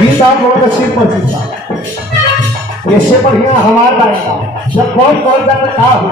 गीता बहुत अच्छी पढ़ती था। इससे बढ़िया हमारा आएगा जब कौन कौन जाकर का हो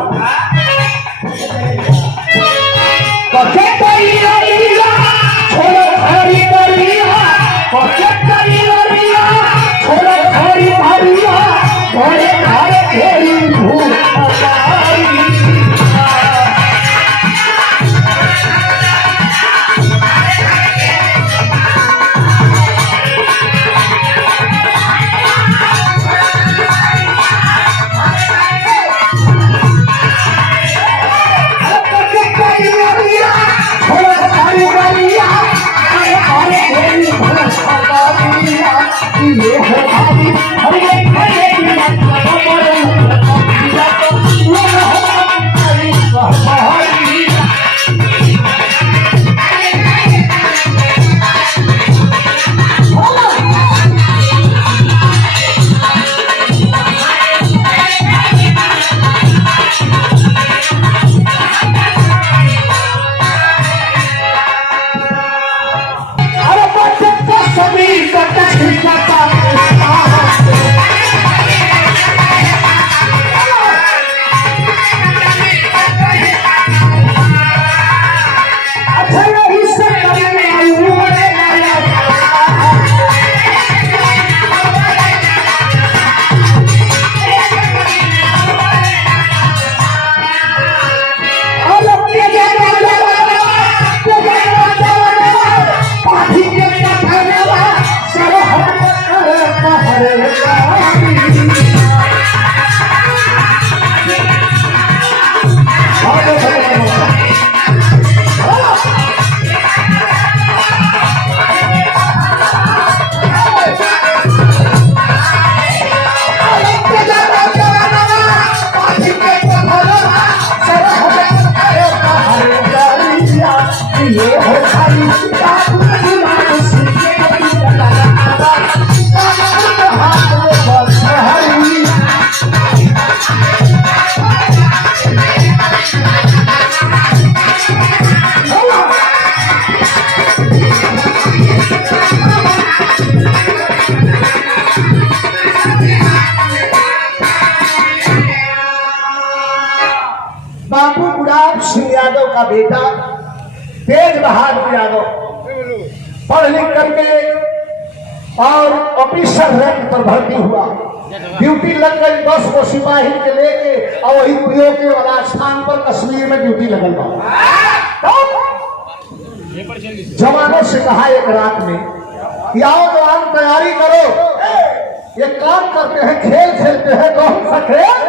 बाबू गुलाब सिंह यादव का बेटा तेज बहादुर यादव पढ़ लिख करके और ऑफिसर रैंक पर भर्ती हुआ। ड्यूटी लग गई 10 को सिपाही के लेके और वही प्रयोग के वाला स्थान पर कश्मीर में ड्यूटी लगल बा। जवानों से कहा एक रात में कि आओ जवान तैयारी करो, ये काम करते हैं, खेल खेलते हैं, कौन सा खेल?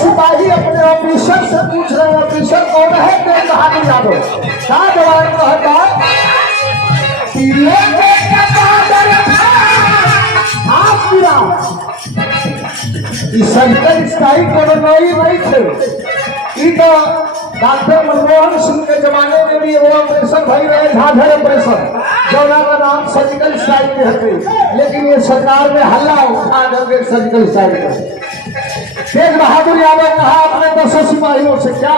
सिपाही अपने ऑफिसर से पूछ रहे हैं, ऑफिसर कौन है? तेज बहादुर यादव। क्या जवान कहता? सर्जिकल स्ट्राइक कोरोनाई नहीं थे, डॉक्टर मनमोहन सिंह के जमाने में भी वो ऑपरेशन भाई रहे, झाझर ऑपरेशन, जौना का नाम सर्जिकल स्ट्राइक कहते, लेकिन ये सरकार में हल्ला उठा करके सर्जिकल स्ट्राइक कर। तेज बहादुर यादव कहा अपने 10 सिपाहियों से क्या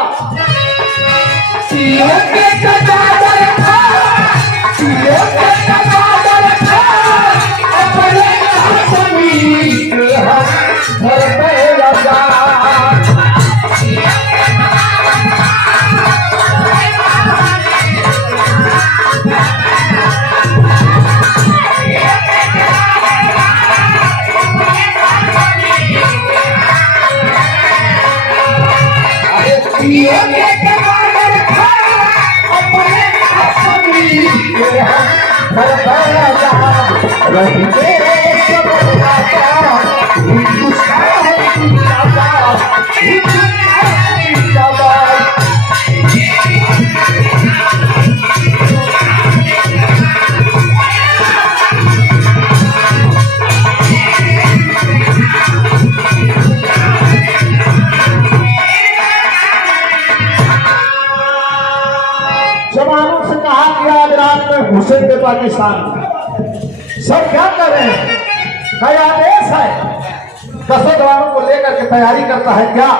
जवानों से कहा कि आज रात में घुसेंगे पाकिस्तान, सब क्या कर रहे हैं? कई आदेश है, 10 जवानों को लेकर के तैयारी करता है क्या?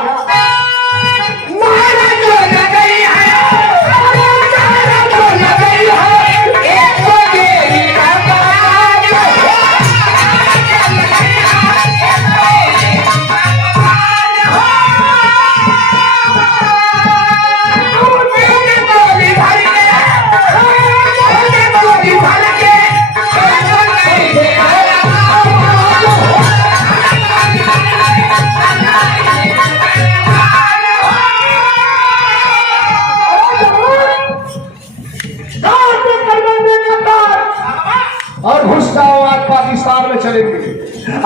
और घुस जाओ आज पाकिस्तान में चलेंगे।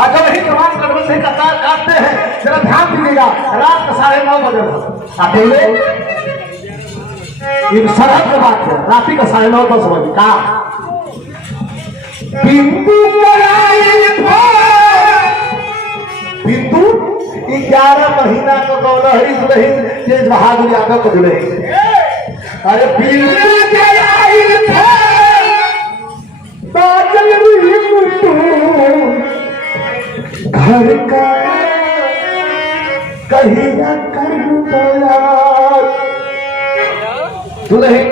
अगर वही जवान गठबंधन कतार काटते हैं, जरा ध्यान दीजिएगा, रात का 9:30 बजे अकेले इन सरहद के बात है, रात्रि का 9:30-10 बजे का बिंदु 11 महीना को गौलहरी दुल्हन तेज बहादुर यादव को दुल्हन। अरे बिंदु घर का कहीं ना कर दुल्हन